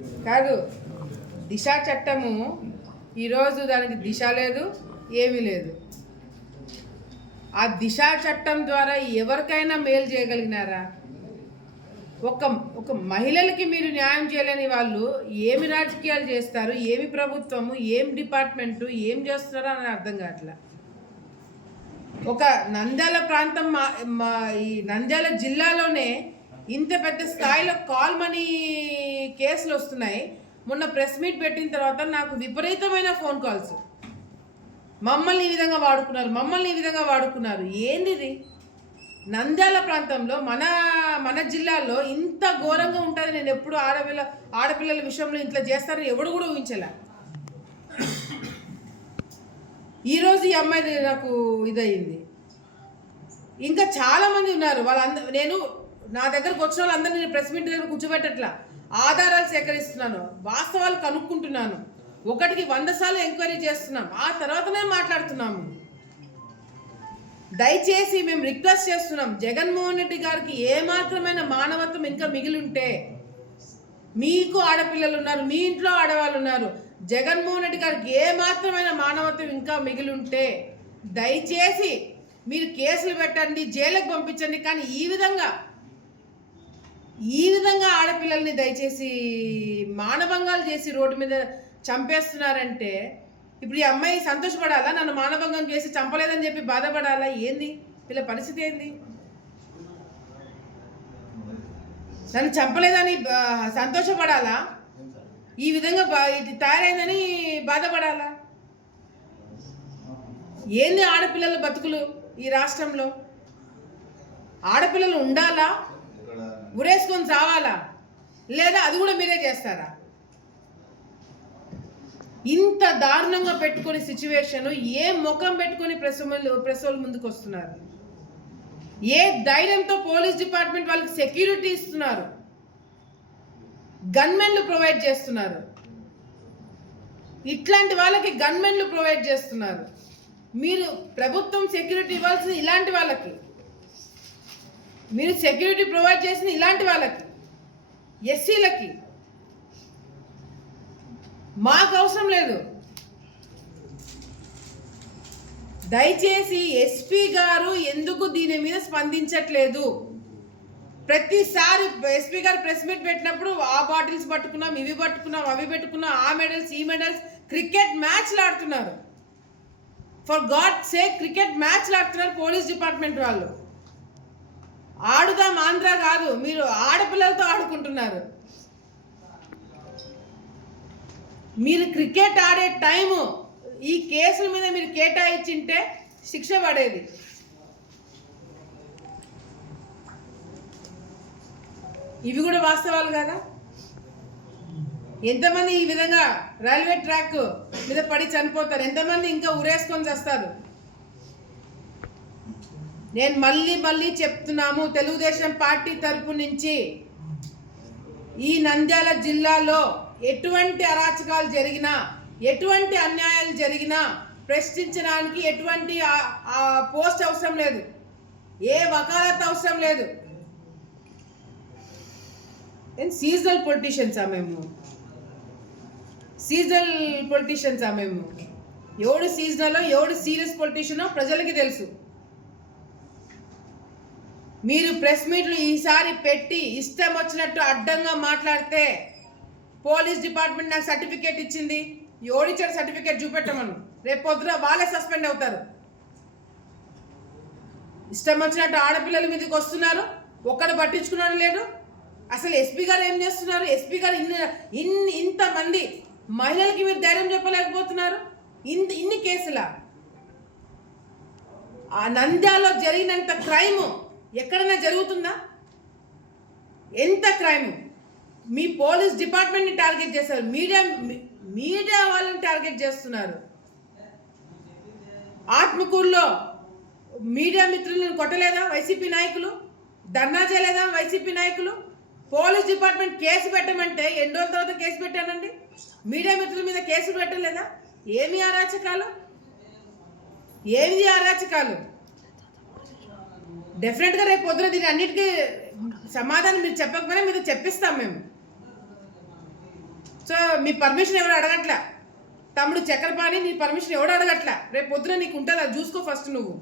కాదు. దిశ చట్టము ఈరోజు దానికి దిశ లేదు, ఏమీ లేదు. ఆ దిశ చట్టం ద్వారా ఎవరికైనా మేలు చేయగలిగినారా? ఒక ఒక మహిళలకి మీరు న్యాయం చేయలేని వాళ్ళు ఏమి రాజకీయాలు చేస్తారు, ఏమి ప్రభుత్వము, ఏం డిపార్ట్మెంటు ఏం చేస్తున్నారో అని అర్థం కావట్లా. ఒక నంద్యాల ప్రాంతం ఈ నంద్యాల జిల్లాలోనే ఇంత పెద్ద స్థాయిలో కాల్ మనీ కేసులు వస్తున్నాయి. మొన్న ప్రెస్ మీట్ పెట్టిన తర్వాత నాకు విపరీతమైన ఫోన్ కాల్స్. మమ్మల్ని ఈ విధంగా వాడుకున్నారు. ఏంది నంద్యాల ప్రాంతంలో మన జిల్లాలో ఇంత ఘోరంగా ఉంటుంది. నేను ఎప్పుడు ఆడపిల్లల విషయంలో ఇంట్లో చేస్తారని ఎవడు కూడా ఊహించలే. ఈరోజు ఈ అమ్మాయి నాకు ఇదయింది. ఇంకా చాలామంది ఉన్నారు. నేను నా దగ్గరకు వచ్చిన వాళ్ళందరినీ నేను ప్రెస్ మీట్ దగ్గర కూర్చోబెట్టట్లా, ఆధారాలు సేకరిస్తున్నాను, వాస్తవాలు కనుక్కుంటున్నాను, 1కి 100 సార్లు ఎంక్వైరీ చేస్తున్నాం, ఆ తర్వాతనే మాట్లాడుతున్నాము. దయచేసి మేము రిక్వెస్ట్ చేస్తున్నాం, జగన్మోహన్ రెడ్డి గారికి ఏమాత్రమైన మానవత్వం ఇంకా మిగిలి ఉంటే, మీకు ఆడపిల్లలు ఉన్నారు, మీ ఇంట్లో ఆడవాళ్ళు ఉన్నారు, జగన్మోహన్ రెడ్డి గారికి ఏమాత్రమైన మానవత్వం ఇంకా మిగిలి ఉంటే దయచేసి మీరు కేసులు పెట్టండి, జైలుకు పంపించండి. కానీ ఈ విధంగా ఆడపిల్లల్ని దయచేసి మానభంగాలు చేసి రోడ్డు మీద చంపేస్తున్నారంటే ఇప్పుడు ఈ అమ్మాయి సంతోషపడాలా? నన్ను మానభంగం చేసి చంపలేదని చెప్పి బాధపడాలా? ఏంది వీళ్ళ పరిస్థితి? ఏంది? నన్ను చంపలేదని సంతోషపడాలా? ఈ విధంగా తయారైందని బాధపడాలా? ఏంది ఆడపిల్లల బతుకులు ఈ రాష్ట్రంలో? ఆడపిల్లలు ఉండాలా, ఉరేసుకొని చావాలా, లేదా అది కూడా మీరే చేస్తారా? ఇంత దారుణంగా పెట్టుకునే సిచ్యువేషన్ ఏ ముఖం పెట్టుకుని ప్రెస్ వాళ్ళ ముందుకు వస్తున్నారు? ఏ ధైర్యంతో పోలీస్ డిపార్ట్మెంట్ వాళ్ళకి సెక్యూరిటీ ఇస్తున్నారు, గన్మెన్లు ప్రొవైడ్ చేస్తున్నారు? ఇట్లాంటి వాళ్ళకి గన్మెన్లు ప్రొవైడ్ చేస్తున్నారు. మీరు ప్రభుత్వం సెక్యూరిటీ ఇవ్వాల్సింది ఇలాంటి వాళ్ళకి, మీరు సెక్యూరిటీ ప్రొవైడ్ చేసింది ఇలాంటి వాళ్ళకి, ఎస్సీలకి. మాకు అవసరం లేదు. దయచేసి ఎస్పీ గారు ఎందుకు దీని మీద స్పందించట్లేదు? ప్రతిసారి ఎస్పీ గారు ప్రెస్ మీట్ పెట్టినప్పుడు ఆ బాటిల్స్ పట్టుకున్నాం, ఇవి పట్టుకున్నాం, అవి పెట్టుకున్నాం, ఆ మెడల్స్, ఈ మెడల్స్, క్రికెట్ మ్యాచ్లు ఆడుతున్నారు. ఫర్ గాడ్ సేక్ క్రికెట్ మ్యాచ్లు ఆడుతున్నారు పోలీస్ డిపార్ట్మెంట్ వాళ్ళు. ఆడుదాం ఆంధ్ర కాదు, మీరు ఆడపిల్లలతో ఆడుకుంటున్నారు. మీరు క్రికెట్ ఆడే టైము ఈ కేసుల మీద మీరు కేటాయించింటే శిక్ష పడేది. ఇవి కూడా వాస్తవాలు కదా? ఎంతమంది ఈ విధంగా రైల్వే ట్రాక్ మీద పడి చనిపోతారు, ఎంతమంది ఇంకా ఉరేసుకొని చేస్తారు? నేను మళ్ళీ చెప్తున్నాము, తెలుగుదేశం పార్టీ తరపు నుంచి ఈ నంద్యాల జిల్లాలో ఎటువంటి అరాచకాలు జరిగినా, ఎటువంటి అన్యాయాలు జరిగినా ప్రశ్నించడానికి ఎటువంటి పోస్ట్ అవసరం లేదు, ఏ వకాలత్ అవసరం లేదు. సీజనల్ పొలిటీషియన్సా మేము? ఎవడు సీజనలో ఎవడు సీరియస్ పొలిటీషియనో ప్రజలకి తెలుసు. మీరు ప్రెస్ మీట్లు ఈసారి పెట్టి ఇష్టం వచ్చినట్టు అడ్డంగా మాట్లాడితే పోలీస్ డిపార్ట్మెంట్ నాకు సర్టిఫికేట్ ఇచ్చింది, ఎవడిచ్చాడు సర్టిఫికేట్ చూపెట్టమను, రేపు పొద్దున వాళ్ళే సస్పెండ్ అవుతారు. ఇష్టం వచ్చినట్టు ఆడపిల్లల మీదకి వస్తున్నారు, ఒక్కడు పట్టించుకున్నాడు లేడు. అసలు ఎస్పీ గారు ఏం చేస్తున్నారు? ఎస్పీ గారు ఇంతమంది మహిళలకి మీరు ధైర్యం చెప్పలేకపోతున్నారు. ఇన్ని కేసులా? ఆ నంద్యాలలో జరిగినంత క్రైమ్ ఎక్కడైనా జరుగుతుందా? ఎంత క్రైమ్! మీ పోలీస్ డిపార్ట్మెంట్ని టార్గెట్ చేస్తారు, మీడియా వాళ్ళని టార్గెట్ చేస్తున్నారు. ఆత్మకూరులో మీడియా మిత్రులను కొట్టలేదా వైసీపీ నాయకులు? ధర్నా చేయలేదా వైసీపీ నాయకులు? పోలీస్ డిపార్ట్మెంట్ కేసు పెట్టమంటే ఎన్ని రోజుల తర్వాత కేసు పెట్టానండి? మీడియా మిత్రుల మీద కేసులు పెట్టలేదా? ఏమి అరాచకాలు? డెఫినెట్గా రేపు పొద్దున దీని అన్నిటికీ సమాధానం మీరు చెప్పకపోయినా మీరు చెప్పిస్తాం మేము. సో మీ పర్మిషన్ ఎవరు అడగట్లా. తమ్ముడు చక్రపాణి నీ పర్మిషన్ ఎవడు అడగట్లా. రేపు పొద్దున నీకు ఉంటుంది, అది చూసుకో ఫస్ట్ నువ్వు.